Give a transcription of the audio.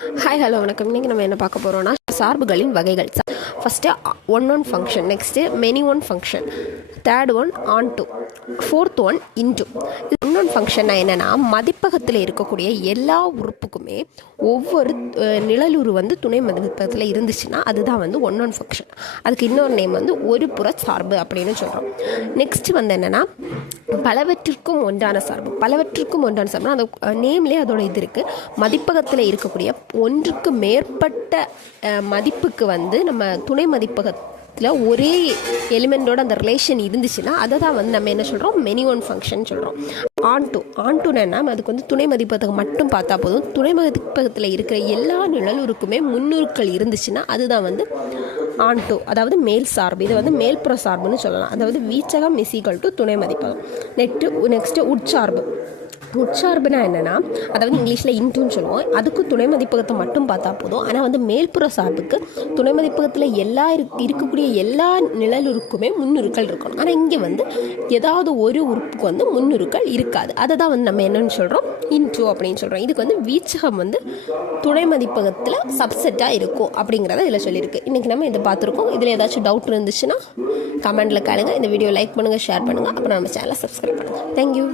Hi hello வணக்கம். இன்றைக்கி நம்ம என்ன பார்க்க போகிறோம்னா சார்புகளின் வகைகள். First one function, next many one function, third one on to, fourth one into. One ஃபங்க்ஷன்னா என்னென்னா மதிப்பகத்தில் இருக்கக்கூடிய எல்லா உறுப்புக்குமே ஒவ்வொரு நிழலுரு துணை மதிப்பகத்தில் இருந்துச்சுன்னா அதுதான் ஒன் ஃபங்க்ஷன். அதுக்கு இன்னொரு நேம் ஒரு புற சார்பு அப்படின்னு சொல்கிறோம். நெக்ஸ்ட் என்னென்னா பலவற்றிற்கும் ஒன்றான சார்பு. பலவற்றிற்கும் ஒன்றான சார்புனா அந்த நேம்லேயே அதோட இது இருக்குது. மதிப்பகத்தில் இருக்கக்கூடிய ஒன்றுக்கு மேற்பட்ட மதிப்புக்கு நம்ம துணை மதிப்பகத்தில் ஒரே எலிமெண்டோட அந்த ரிலேஷன் இருந்துச்சுன்னா அதை தான் நம்ம என்ன சொல்கிறோம், மெனி ஒன் ஃபங்க்ஷன் சொல்கிறோம். ஆன்டுன்னா அதுக்கு துணை மதிப்பகத்துக்கு மட்டும் பார்த்தா போதும். துணை மதிப்பகத்தில் இருக்கிற எல்லா நிழலுருக்குமே முன்னுருக்கள் இருந்துச்சுன்னா அதுதான் ஆன்டு, அதாவது மேல் சார்பு. இது மேல்புற சார்புன்னு சொல்லலாம். அதாவது வீச்சகம் இஸ் ஈக்வல் டு துணை மதிப்பகம். நெக்ஸ்ட்டு உட்சார்பு. உட்சார்புனா என்னென்னா, அதாவது இங்கிலீஷில் இன்டுன்னு சொல்லுவோம். அதுக்கு துணை மதிப்பகத்தை மட்டும் பார்த்தா போதும். ஆனால் மேல்புற சார்புக்கு துணை மதிப்பகத்தில் இருக்கக்கூடிய எல்லா நிழலுருக்குமே முன்னுருக்கள் இருக்கணும். ஆனால் இங்கே ஏதாவது ஒரு உறுப்புக்கு முன்னுருக்கள் இருக்காது. அதை தான் நம்ம என்னன்னு சொல்கிறோம், இன்டு அப்படின்னு சொல்கிறோம். இதுக்கு வீச்சகம் துணை மதிப்பகத்தில் சப்செட்டாக இருக்கும் அப்படிங்கிறத இதில் சொல்லியிருக்கு. இன்றைக்கி நம்ம இதை பார்த்துருக்கோம். இதில் ஏதாச்சும் டவுட் இருந்துச்சுன்னா கமெண்ட்டில் கேளுங்க. இந்த வீடியோ லைக் பண்ணுங்கள், ஷேர் பண்ணுங்கள். அப்புறம் நம்ம சேனலை சப்ஸ்கிரைப் பண்ணுங்கள். தேங்க்யூ.